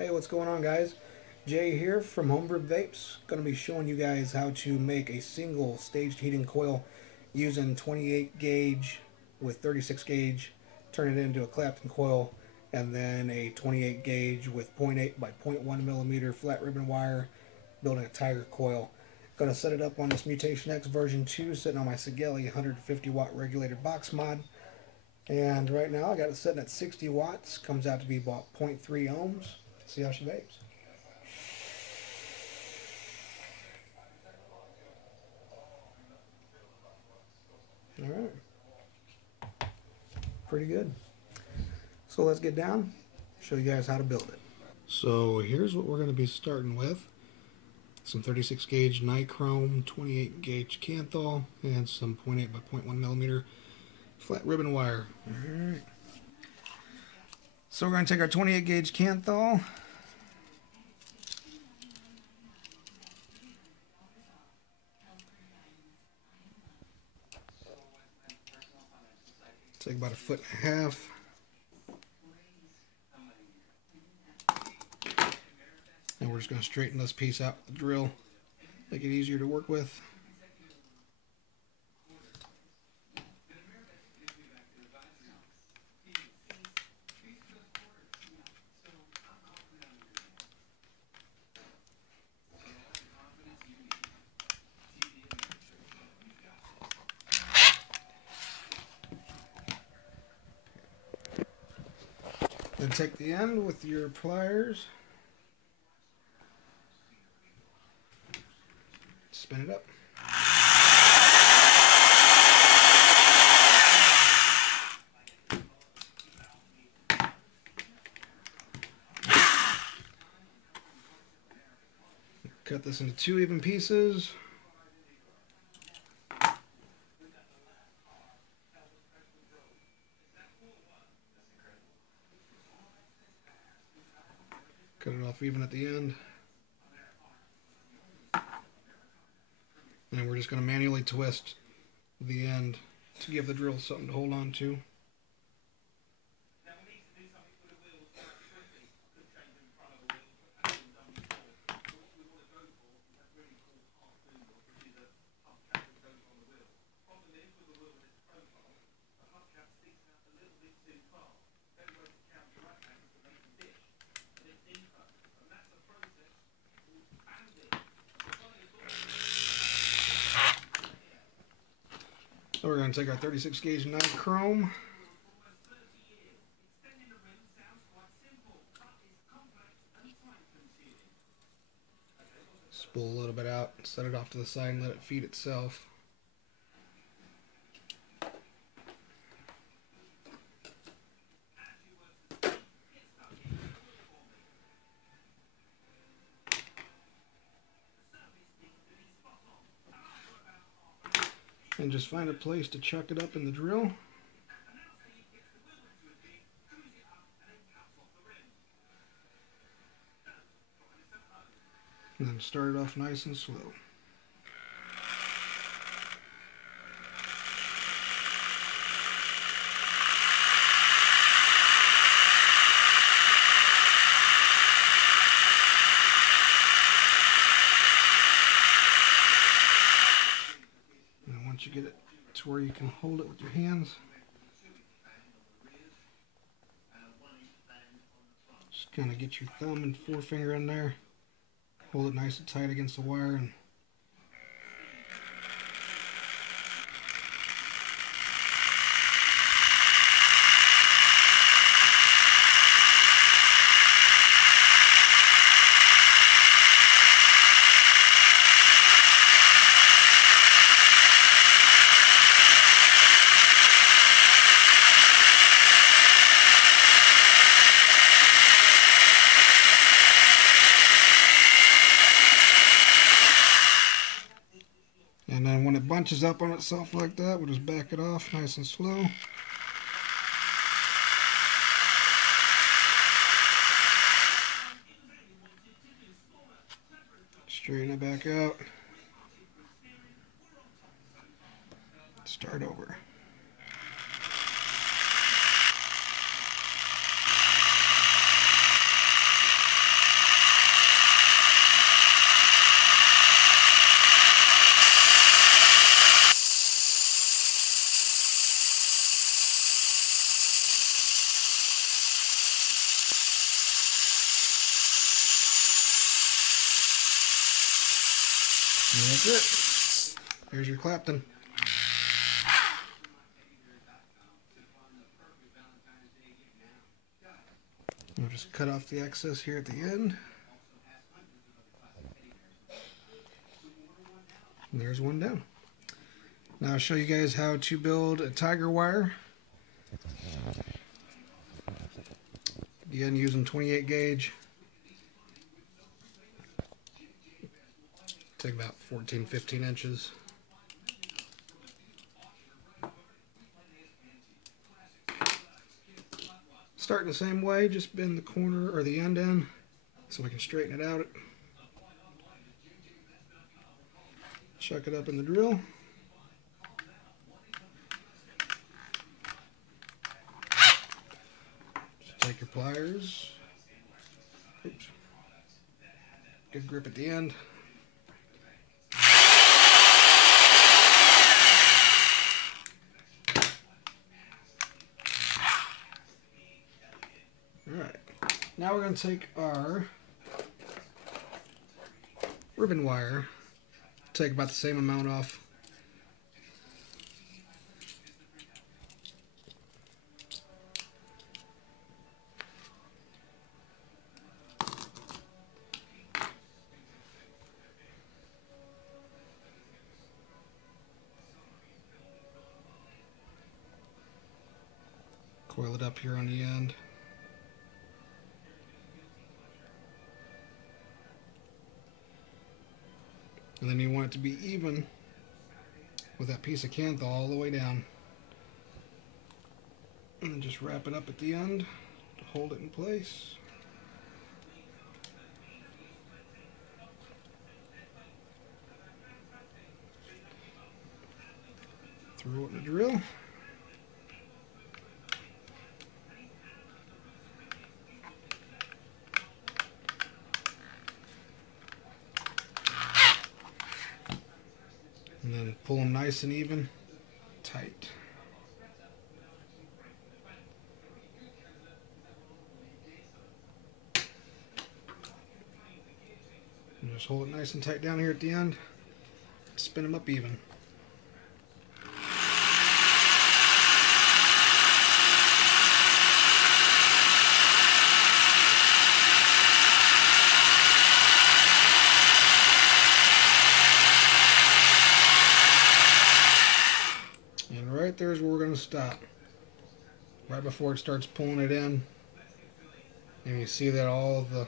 Hey, what's going on, guys? Jay here from Homebrew Vapes. Going to be showing you guys how to make a single staged heating coil using 28 gauge with 36 gauge, turn it into a clapton coil, and then a 28 gauge with 0.8 by 0.1 millimeter flat ribbon wire, building a tiger coil. Going to set it up on this Mutation X version 2, sitting on my Sigelli 150 watt regulated box mod. And right now I got it sitting at 60 watts, comes out to be about 0.3 ohms. See how she vapes. Alright. Pretty good. So let's get down, show you guys how to build it. So here's what we're going to be starting with. Some 36 gauge nichrome, 28 gauge canthal, and some 0.8 by 0.1 millimeter flat ribbon wire. Alright. So we're going to take our 28 gauge canthal, take about 1.5 feet, and we're just going to straighten this piece out with the drill, make it easier to work with. Then take the end with your pliers, spin it up. Cut this into 2 even pieces. Cut it off even at the end. And we're just going to manually twist the end to give the drill something to hold on to. So we're going to take our 36 gauge nichrome, spool a little bit out, set it off to the side and let it feed itself. And just find a place to chuck it up in the drill. And then start it off nice and slow. Once you get it to where you can hold it with your hands, just kind of get your thumb and forefinger in there, hold it nice and tight against the wire, and then when it bunches up on itself like that, we'll just back it off nice and slow. Straighten it back out. Start over. that's it. Here's your clapton. We'll just cut off the excess here at the end. And there's one down. Now I'll show you guys how to build a tiger wire. Again, using 28 gauge. Take about 14-15 inches. Starting the same way, just bend the corner or the end in so we can straighten it out. Chuck it up in the drill. Just take your pliers. Oops. Good grip at the end. Alright, now we're going to take our ribbon wire, take about the same amount off. Coil it up here on the end. And then you want it to be even with that piece of cantha all the way down. And then just wrap it up at the end to hold it in place. Throw it in the drill. And then pull them nice and even, tight. And just hold it nice and tight down here at the end. Spin them up even. Right there's where we're going to stop. Right before it starts pulling it in. And you see that all the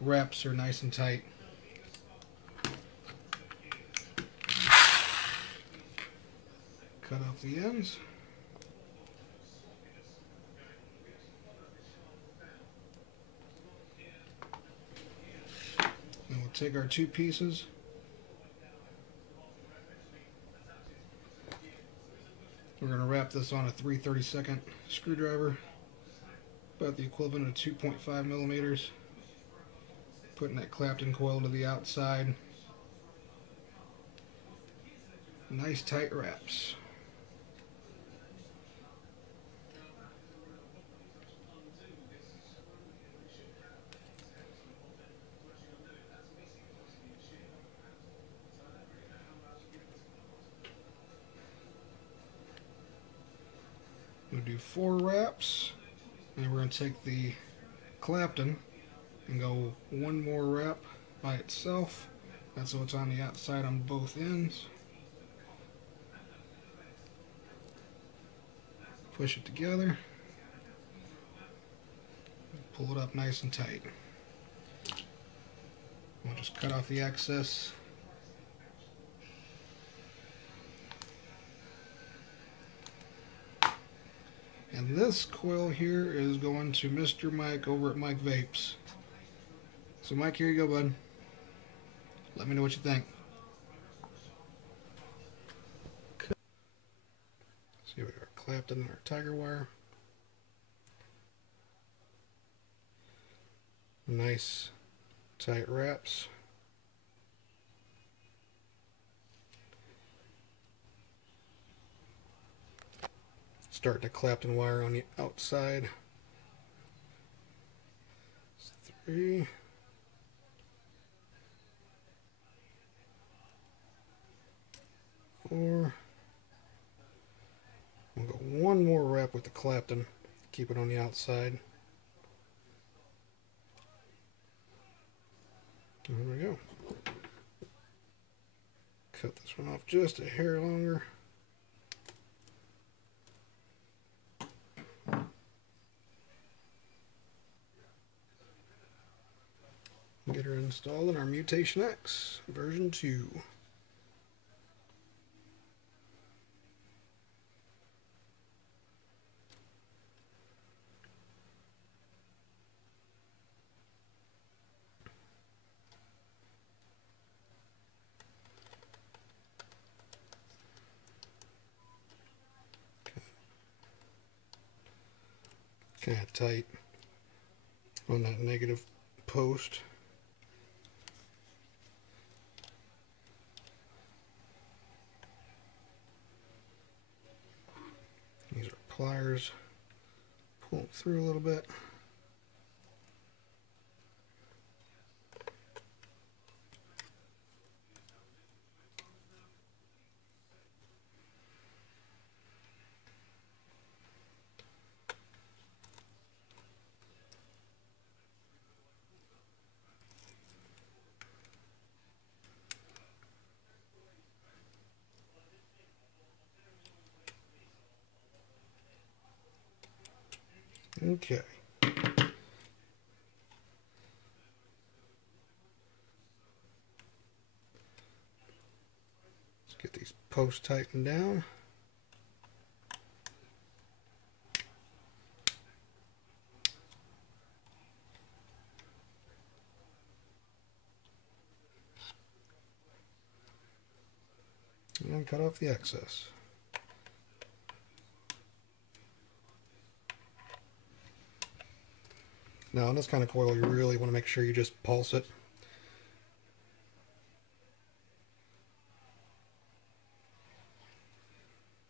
wraps are nice and tight. Cut off the ends. And we'll take our two pieces. We're going to wrap this on a 3/32 screwdriver, about the equivalent of 2.5 millimeters. Putting that clapton coil to the outside. Nice tight wraps. We'll do 4 wraps, and we're going to take the clapton and go one more wrap by itself. That's what's on the outside on both ends. Push it together. Pull it up nice and tight. We'll just cut off the excess. And this coil here is going to Mr. Mike over at Mike Vapes. So Mike, here you go, bud. Let me know what you think. See, we got our clapton and our tiger wire. Nice tight wraps. Start the clapton wire on the outside. That's 3. 4. We'll go one more wrap with the clapton. Keep it on the outside. There we go. Cut this one off just a hair longer. Get her installed in our Mutation X version 2. Kind of tight on that negative post. These are pliers. Pull it through a little bit. Okay. Let's get these posts tightened down. And cut off the excess. Now on this kind of coil, you really want to make sure you just pulse it.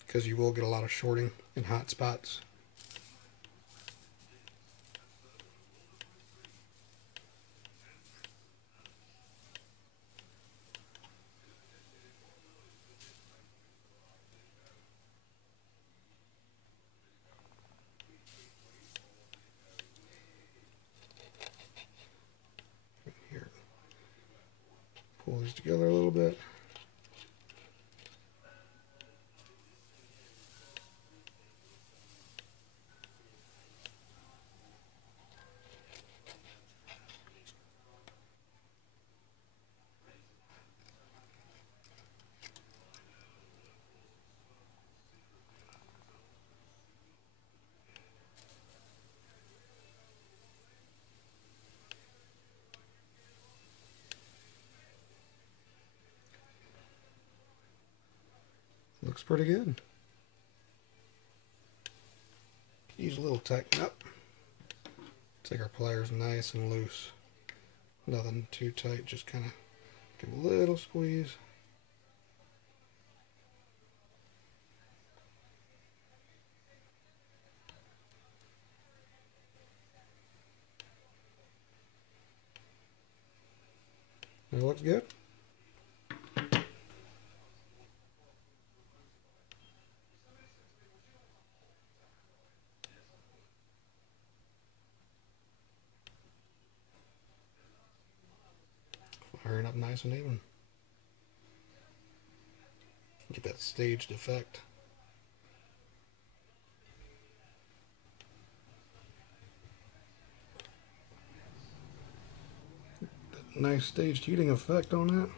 Because you will get a lot of shorting in hot spots. Pull these together a little bit. Looks pretty good. Use a little tighten up. Take our pliers nice and loose. Nothing too tight, just kind of give a little squeeze. That looks good. Firing up nice and even. Get that staged effect. That nice staged heating effect on that.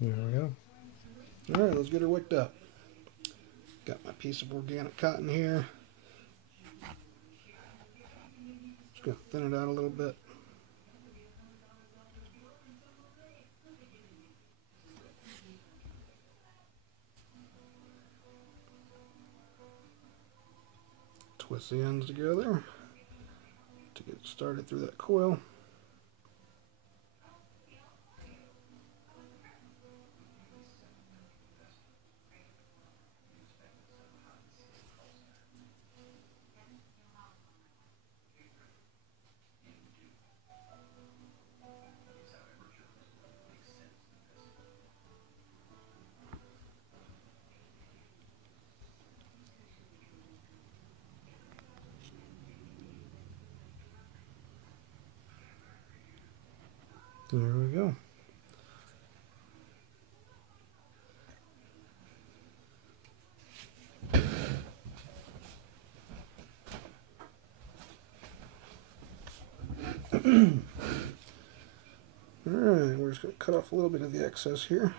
There we go. Alright, let's get her wicked up. Got my piece of organic cotton here. Just going to thin it out a little bit. Twist the ends together to get started through that coil. There we go. Alright, we're just going to cut off a little bit of the excess here.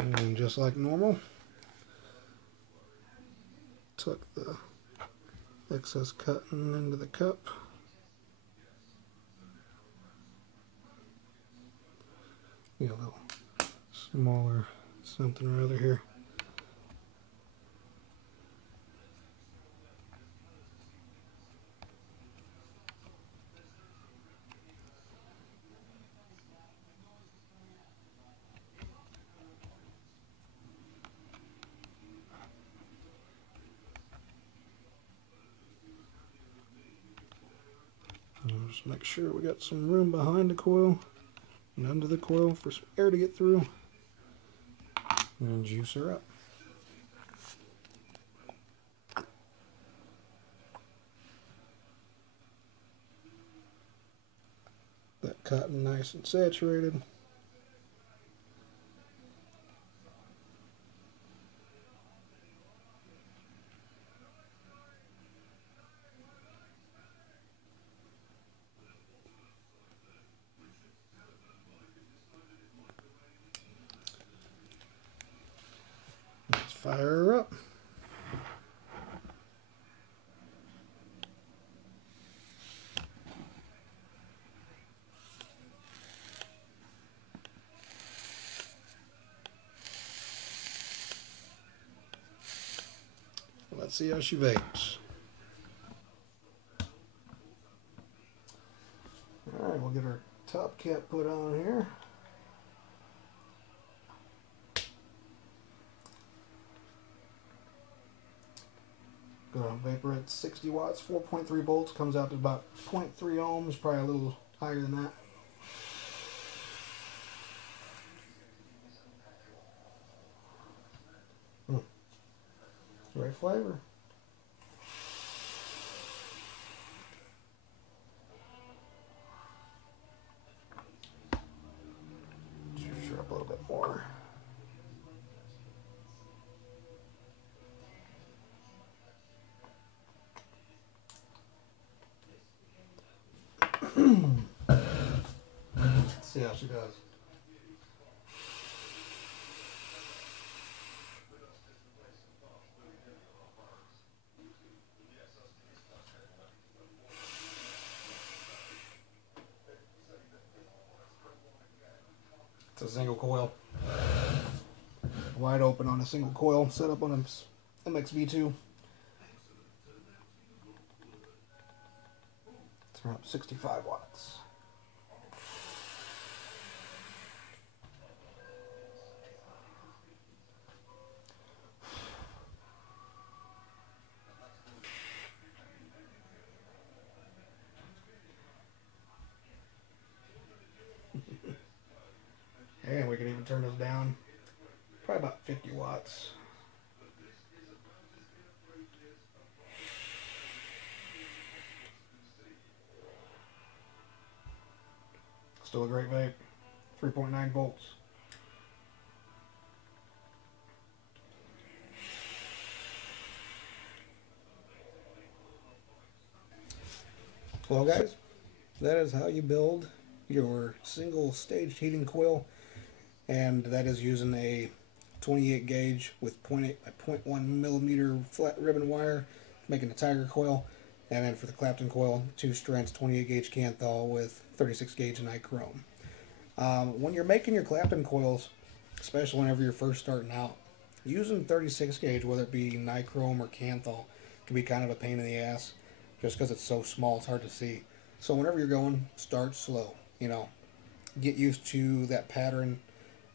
And just like normal, tuck the excess cotton into the cup. Get a little smaller something or other here. And just make sure we got some room behind the coil and under the coil for some air to get through. And juice her up. That cotton nice and saturated. Let's fire her up. Let's see how she vapes. Alright, we'll get our top cap put on here. Vapor at 60 watts, 4.3 volts, comes out to about 0.3 ohms, probably a little higher than that. Great flavor. Juice her up a little bit more. Let's see how she does. It's a single coil. Wide open on a single coil, set up on an MXV2. It's around 65 watts. And we can even turn this down, probably about 50 watts. Still a great vape, 3.9 volts. Well guys, that is how you build your single staged heating coil, and that is using a 28 gauge with 0.8 by 0.1 millimeter flat ribbon wire, making a tiger coil, and then for the Clapton coil, 2 strands 28 gauge Canthal with 36 gauge nichrome. When you're making your Clapton coils, especially whenever you're first starting out, using 36 gauge, whether it be nichrome or Canthal, can be kind of a pain in the ass, just because it's so small, it's hard to see. So whenever you're going, start slow. You know, get used to that pattern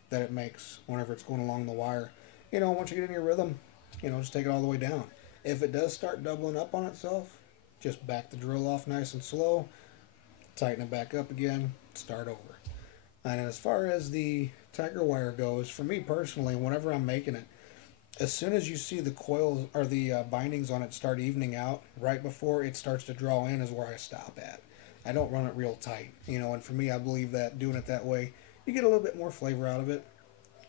that it makes whenever it's going along the wire. You know, once you get in your rhythm, you know, just take it all the way down. If it does start doubling up on itself, just back the drill off nice and slow. tighten it back up again, start over. And as far as the tiger wire goes, for me personally, whenever I'm making it, as soon as you see the coils or the bindings on it start evening out, right before it starts to draw in is where I stop at. I don't run it real tight, and for me, I believe that doing it that way, you get a little bit more flavor out of it.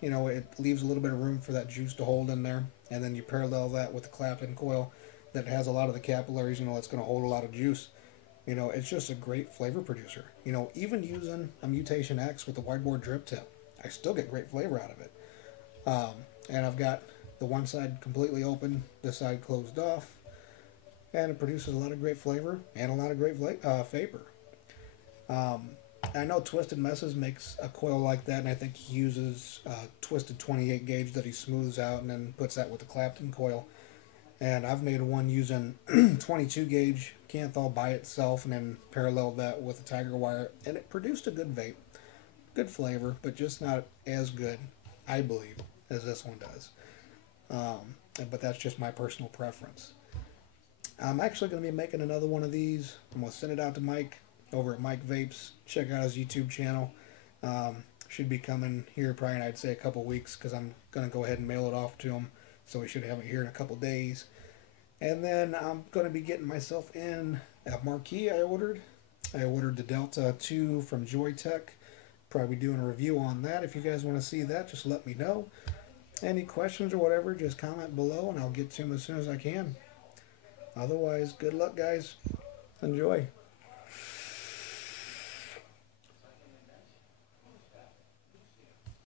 It leaves a little bit of room for that juice to hold in there, and then you parallel that with the clapton coil that has a lot of the capillaries, it's going to hold a lot of juice. It's just a great flavor producer. Even using a Mutation X with the whiteboard drip tip, I still get great flavor out of it. And I've got the one side completely open, this side closed off, and it produces a lot of great flavor and a lot of great vapor. I know Twisted Messes makes a coil like that, and I think he uses twisted 28 gauge that he smooths out and then puts that with the clapton coil. And I've made one using 22 gauge Canthal by itself and then paralleled that with a tiger wire, and it produced a good vape, good flavor, but just not as good, I believe, as this one does. But that's just my personal preference. I'm actually going to be making another one of these. I'm going to send it out to Mike over at Mike Vapes. Check out his YouTube channel. Should be coming here probably, I'd say, a couple weeks, because I'm going to go ahead and mail it off to him. So we should have it here in a couple days. And then I'm going to be getting myself in a marquee I ordered. I ordered the Delta 2 from Joytech. Probably doing a review on that. If you guys want to see that, just let me know. Any questions or whatever, just comment below and I'll get to them as soon as I can. Otherwise, good luck, guys. Enjoy.